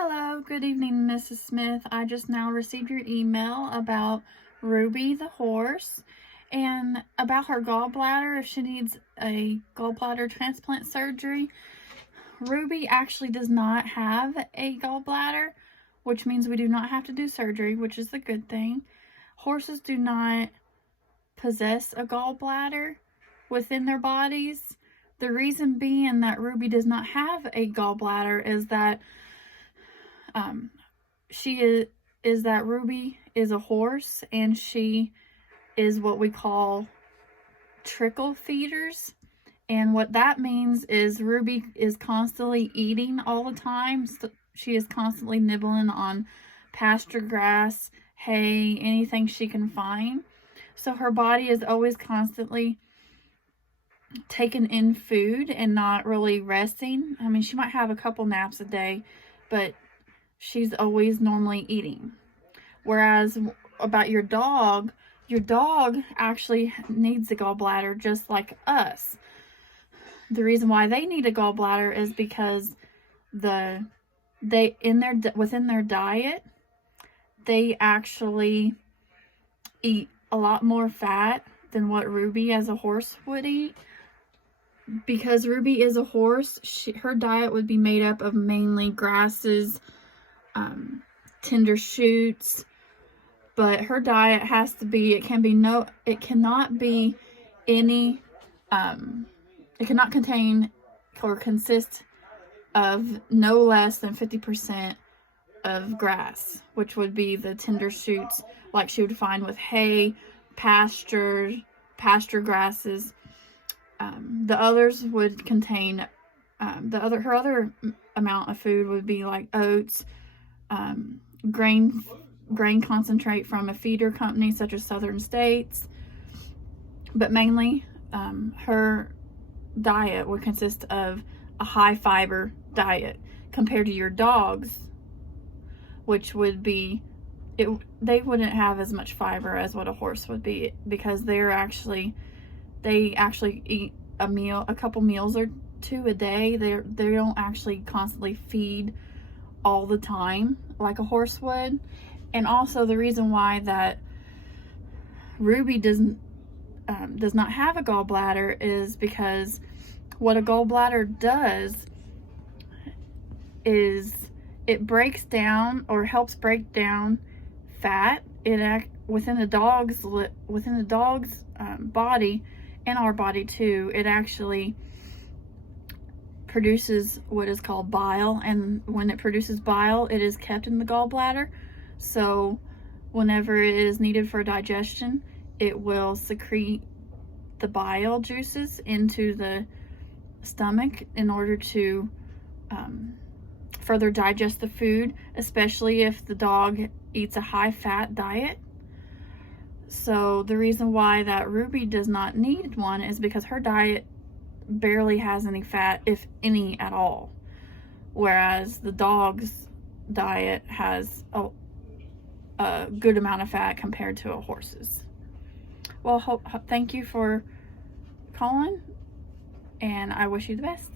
Hello, good evening, Mrs. Smith. I just now received your email about Ruby the horse and about her gallbladder, if she needs a gallbladder transplant surgery. Ruby actually does not have a gallbladder, which means we do not have to do surgery, which is a good thing. Horses do not possess a gallbladder within their bodies. The reason being that Ruby does not have a gallbladder is that Ruby is a horse, and she is what we call trickle feeders. And what that means is Ruby is constantly eating all the time. So she is constantly nibbling on pasture grass, hay, anything she can find. So her body is always constantly taking in food and not really resting. I mean, she might have a couple naps a day, but she's always normally eating. Whereas about your dog actually needs a gallbladder just like us. The reason why they need a gallbladder is because within their diet, they actually eat a lot more fat than what Ruby as a horse would eat. Because Ruby is a horse, her diet would be made up of mainly grasses, tender shoots, but her diet has to be, it cannot contain or consist of no less than 50% of grass, which would be the tender shoots like she would find with hay, pasture grasses. The others would contain, her other amount of food would be like oats, grain concentrate from a feeder company such as Southern States, but mainly her diet would consist of a high fiber diet compared to your dogs, which would be, they wouldn't have as much fiber as what a horse would be, because they actually eat a couple meals or two a day. They don't actually constantly feed all the time like a horse would. And also the reason why that Ruby does not have a gallbladder is because what a gallbladder does is it breaks down or helps break down fat. Within the dog's body, and our body too. It actually produces what is called bile, and when it produces bile, it is kept in the gallbladder. So whenever it is needed for digestion, it will secrete the bile juices into the stomach in order to further digest the food, especially if the dog eats a high fat diet. So the reason why that Ruby does not need one is because her diet barely has any fat, if any at all, whereas the dog's diet has a good amount of fat compared to a horse's. Well, thank you for calling, and I wish you the best.